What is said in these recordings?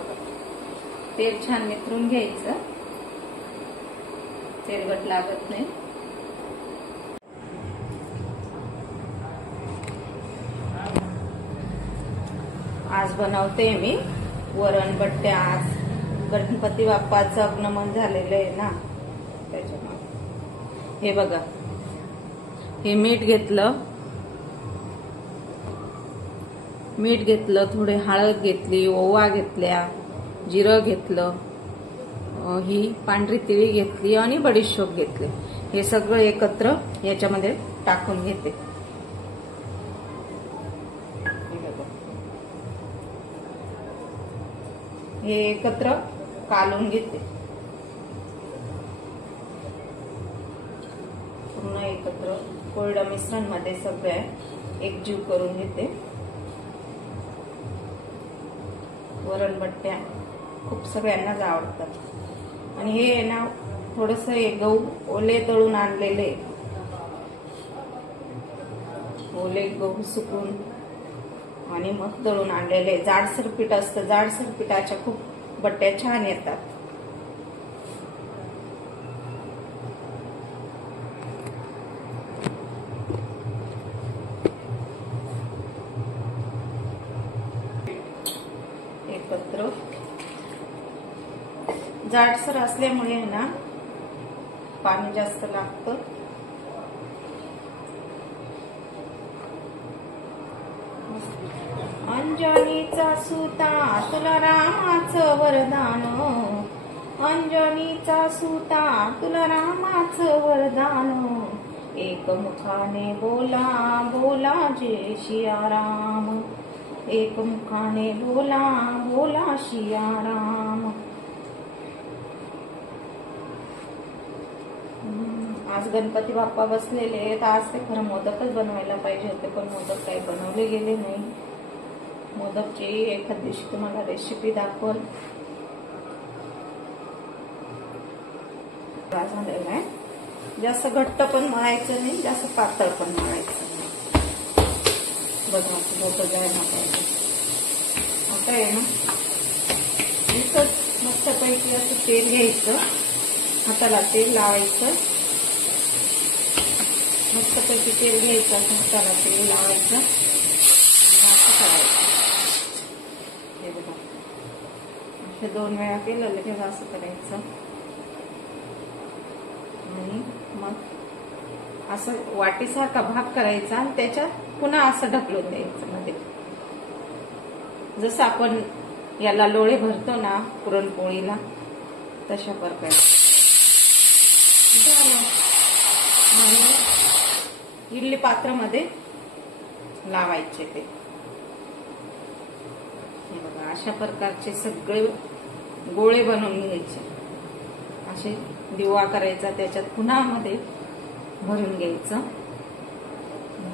बघा, तेल छान निथरून घ्यायचं, तेलकट लागत नाही. आज बनवते मी वरण बट्ट्या. आज गणपती बाप्पाचं आगमन झालेलं आहे ना, त्याच्यामुळे. हे बघा, हे मीठ घेतलं, थोडी हळद घेतली, ओवा घेतल्या, जिरं घेतलं, ही पांढरी तिळी घेतली आणि बडीशोप घेतली. हे सगळं एकत्र याच्यामध्ये टाकून घेते. हे एकत्र कालून घेते, पूर्ण एकत्र कोरड्या मिश्रण मध्ये सगळे एकजीव करून घेते. वरण बट्ट्या खूप सगळ्यांनाच आवडतात. आणि हे ना थोडस गहू ओले दळून आणलेले, ओले गहू सुकून आणि मग दळून आणलेले. जाडसर पीठ असतं, जाडसर पिठाच्या खूप बट्ट्या छान येतात. एकत्र जाडसर असल्यामुळे ना पाणी जास्त लागतं. अंजनीचा सुता तुला रामाचं वरदान, अंजनीचा सुता तुला रामाचं वरदान, एकमुखाने बोला बोला जय सियाराम, एकमुखाने बोला बोला सियाराम. आज गणपती बाप्पा बसलेले आहेत. आज ते खरं मोदकच बनवायला पाहिजे होते, पण मोदक काही बनवले गेले नाही. मोदकची एखाद दिवशी तुम्हाला रेसिपी दाखवल. झालेला आहे. जास्त घट्ट पण मळायचं नाही, जास्त पातळ पण मळायचं नाही. बघा, मोदक जायला पाहिजे. आता आहे ना, इथंच मस्तपैकी असं तेल घ्यायचं, हाताला तेल लावायचं, मस्तपैकी तेल घ्यायचं, हाताला तेल लावायचं आणि असं करायचं. हे बघा, असे 2 वेळा केलं लगेच असं करायचं. आणि मग असं वाटीसारखा भाग करायचा आणि त्याच्यात पुन्हा असं ढकलून द्यायचं मध्ये. जसं आपण याला लोळे भरतो ना पुरणपोळीला, तशा प्रकारे. आणि इडली पात्रामध्ये लावायचे ते. हे बघा, अशा प्रकारचे सगळे गोळे बनवून घ्यायचे. असे दिवा करायचा, त्याच्यात पुन्हा मध्ये भरून घ्यायचं.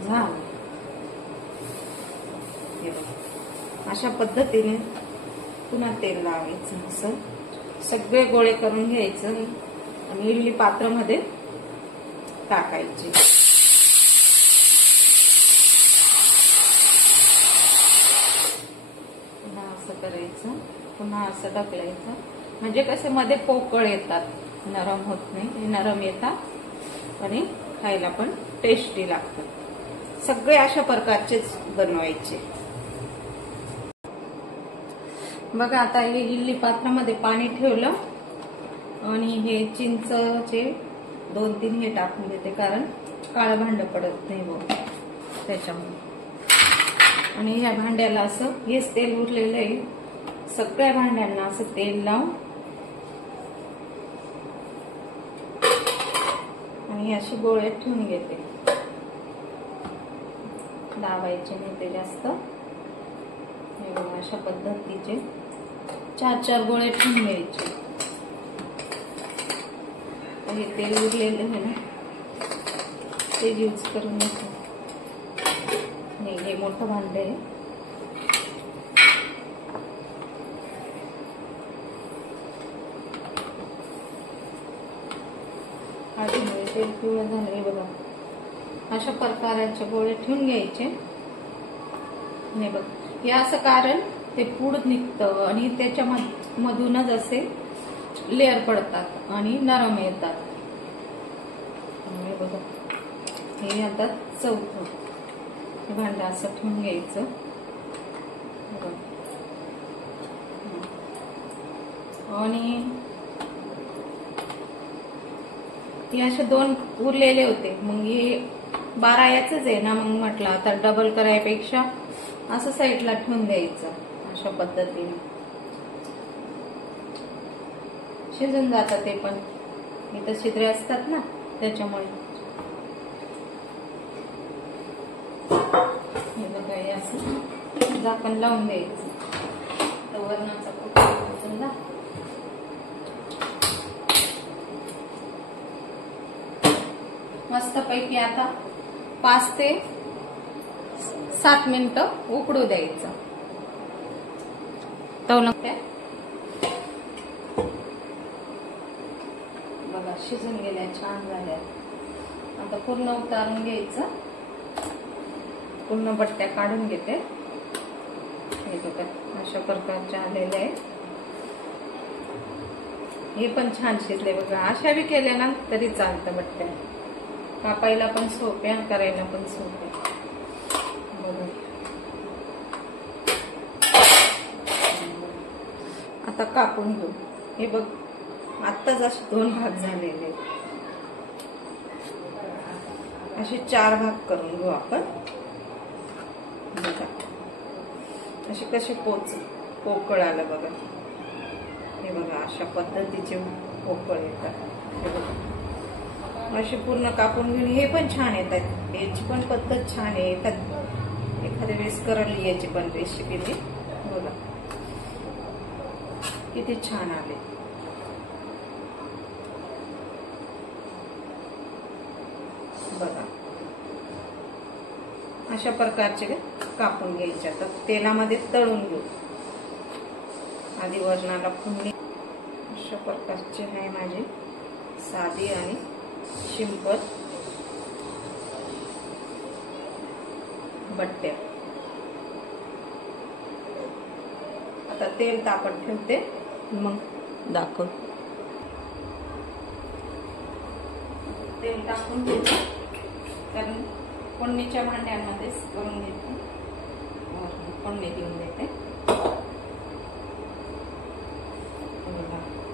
झालं. हे बघा, अशा पद्धतीने पुन्हा तेल लावायचं. असं सगळे गोळे करून घ्यायचं आणि इडली पात्रामध्ये टाकायचे. पुन्हा असं करायचं, पुन्हा असं ढकलायचं. म्हणजे कसे मध्ये पोकळ येतात, नरम होत नाही, नरम येतात आणि खायला पण टेस्टी लागतात. सगळे अशा प्रकारचेच बनवायचे. बघा, आता हे इडली पात्रामध्ये पाणी ठेवलं आणि हे चिंचचे 2-3 हे टाकून देते, कारण काळं भांड पडत नाही बघ त्याच्यामुळे. आणि ह्या भांड्याला असं हेच तेल उरलेलं आहे, सगळ्या भांड्यांना असं तेल लावून आणि असे गोळे ठेवून घेते. दाबायचे नाही ते जास्त. हे बघा, अशा पद्धतीचे 4-4 गोळे ठेवून घ्यायचे. हे तेल उरलेलं आहे ना, ते यूज करून घेते. हे मोठं भांड आहे. आधी तेल पिवळं झालंय बघा. अशा प्रकारचे गोळे ठेवून घ्यायचे. नाही बघ, हे असं कारण ते पुढ निघतं आणि त्याच्या मधूनच असे लेअर पडतात आणि नरम येतात. बघा हे आता चौथं. हे भांडं असं ठेवून घ्यायचं. आणि हे असे 2 उरलेले होते. मग हे 12 याचंच आहे ना. मग म्हटलं आता डबल करायपेक्षा असं साईडला ठेवून द्यायचं. अशा पद्धतीने शिजून जातात ते पण. इथं छिद्रे असतात ना त्याच्यामुळे. हे बघा हे असं झाकण लावून द्यायचं. तर वरणाचा समजा मस्त पैकी आता 5 ते 7 मिनिटं उकडू द्यायचं. तवलंग बघा शिजून गेल्या, छान झाल्या. आता पूर्ण उतारून घ्यायचं. पूर्ण बट्ट्या काढून घेते. हे बघा अशा प्रकारच्या आलेल्या आहे. हे पण छान शिजले बघा. अशा बी केल्या ना तरी चालतं. बट्ट्या कापायला पण सोप्या, करायला पण सोप्या. बघा आता कापून घेऊ. हे बघ आत्ताच असे 2 भाग झालेले. असे 4 भाग करून घेऊ आपण. बघा असे कसे पोकळ आलं बघा. हे बघा अशा पद्धतीचे पोकळ येतात. हे बघा असे पूर्ण कापून घेऊन हे पण छान येतात. याची पण पद्धत छान आहे. एखाद्या वेळेस करली याची पण रेसिपी ती. बघा किती छान आले. बघा अशा प्रकारचे कापून घ्यायचे. आता तेलामध्ये तळून घेऊ. आधी वरणाला फोडणी. अशा प्रकारचे आहे माझे साधी आणि सिंपल बट्ट्या. आता तेल तापत ठेवते मग दाखव. तेल टाकून घेते कारण फोडणीच्या भांड्यांमध्येच करून घेते. फोडणी देऊन देते.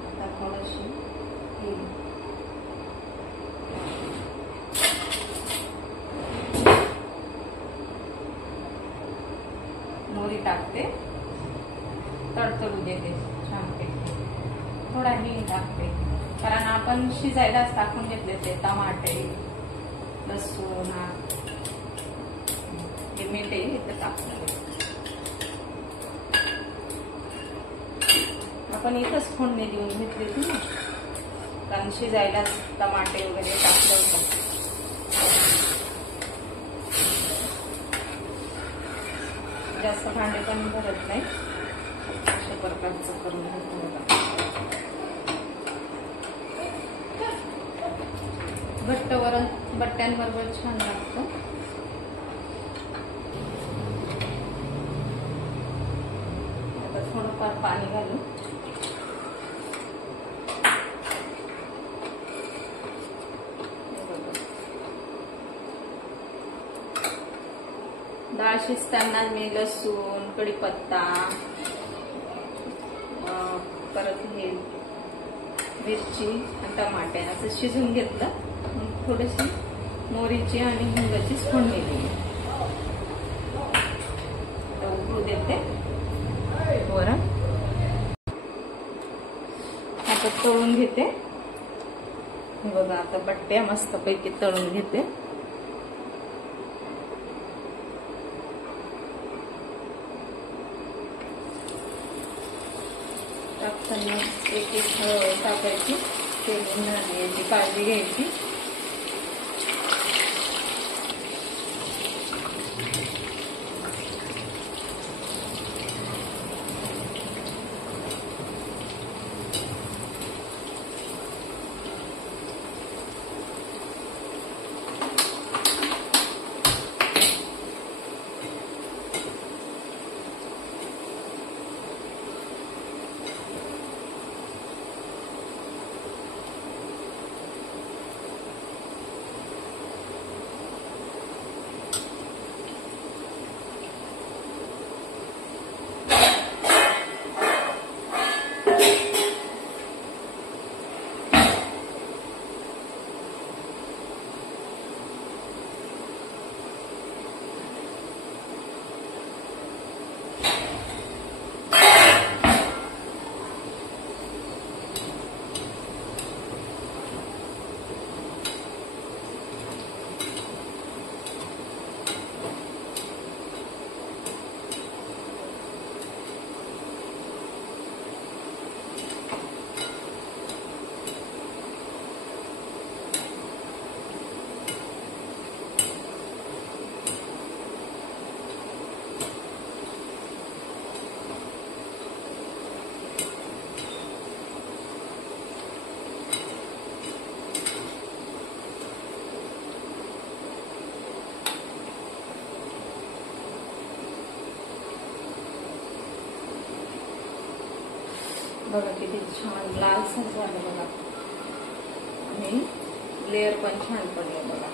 आता थोडीशी मोहरी टाकते. तडतडू देते छानपैकी. थोडा हिंग टाकते कारण आपण शिजायलाच टाकून घेतले ते टमाटे, लसूण, हे मीठ इथं टाकते. आपण इथंच फोडणी देऊन घेतली होती ना कारण शिजायलाच टमाटे वगैरे टाकलं होतं. जास्त भांडे पण भरत नाही. अशा प्रकारचं करून घेतो. घट्ट वरण बट्ट्यांबरोबर छान लागतं. आता थोडंफार पाणी घालू. डाळ शिजताना मी लसूण, कढीपत्ता, परत हे मिरची आणि टमाटे असं शिजून घेतलं. थोडीशी मोहरीची आणि हिंगाची फोडणी दिली. उकळू देते वरण. आता तळून घेते. हे बघा आता बट्ट्या मस्तपैकी तळून घेते. टाकताना एक टाकायची. तेल याची काळजी घ्यायची. बघा किती छान लालसर झालं बघा. आणि लेअर पण छान पडले बघा.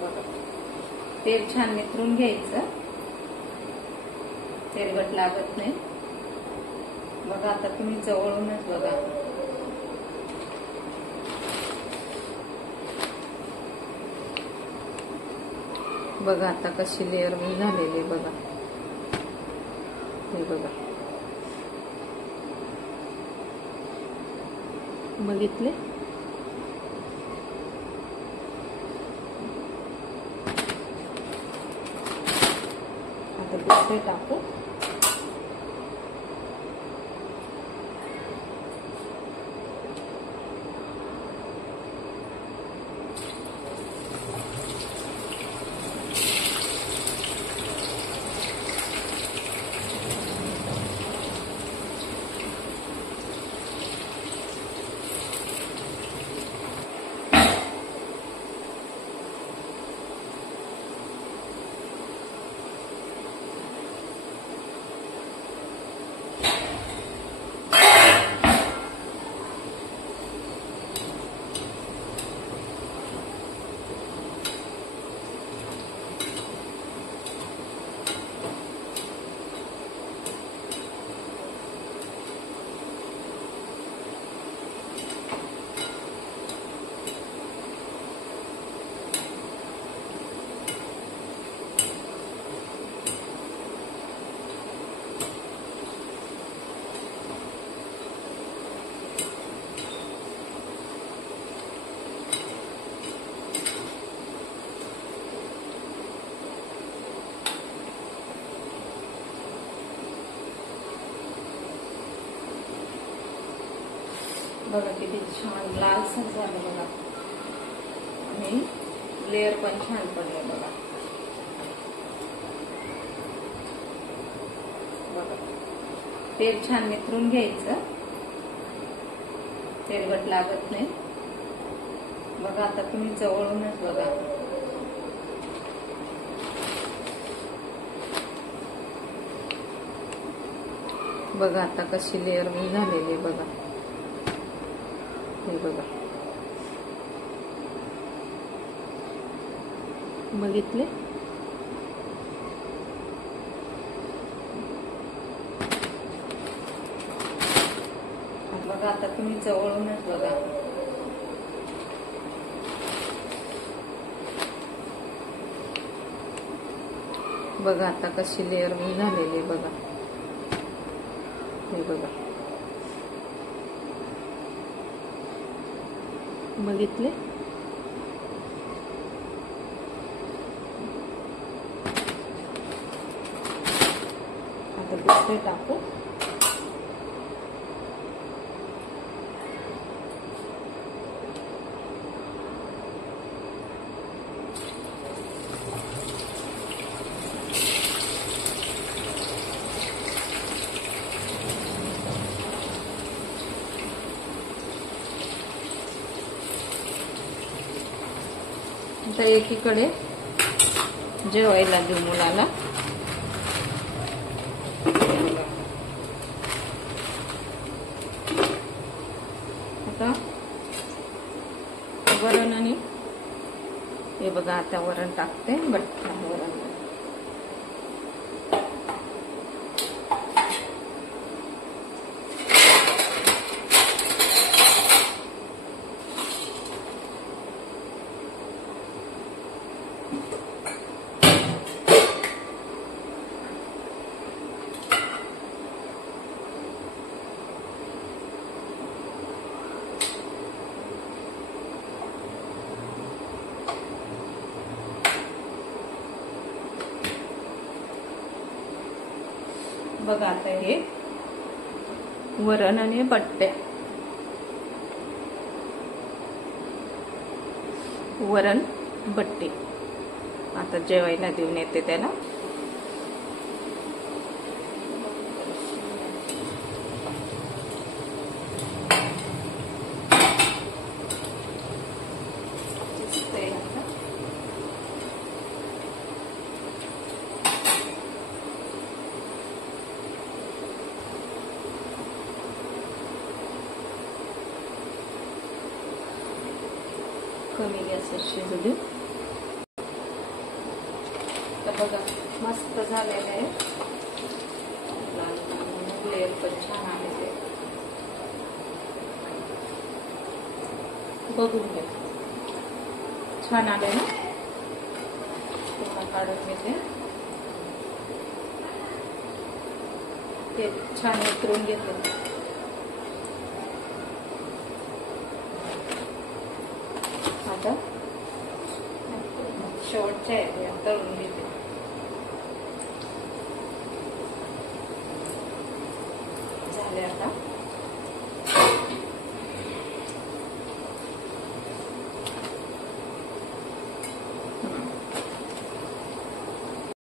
बघा तेल छान निथरून घ्यायचं, तेलकट लागत नाही. बघा आता तुम्ही जवळूनच बघा. बघा आता कशी लेअर मी झालेली बघा. हे बघा बघितले. आता दुसरे टाकू. बघा किती छान लालसर झालं बघा. आणि लेअर पण छान पडले बघा. बघा तेल छान निथरून घ्यायचं, तेलकट लागत नाही. बघा आता तुम्ही जवळूनच बघा. बघा आता कशी लेअर मी झालेली बघा. हे बघा बघितले. बघा आता तुम्ही जवळूनच बघा. बघा आता कशी लेअर मी झालेली बघा. हे बघा बघितले. आता दुसरे टाकू. आता एकीकडे जेवायला देऊ मुलाला. आता वरण आणि हे बघा आता वरण टाकते. बट्टा वरण बघा. आता हे वरण आणि बट्टे. वरण बट्टी आता जेवायला देऊन येते त्याला. थोडंसं शिजू दे. तर बघा मस्त झालेलं आहे. लेअर पण छान आलेले. बघून घ्या, छान आले ना. पुन्हा काढून घेते. ते छान उतरून घेते. आता शेवटच्या आहे तळून घेते. झाले आता.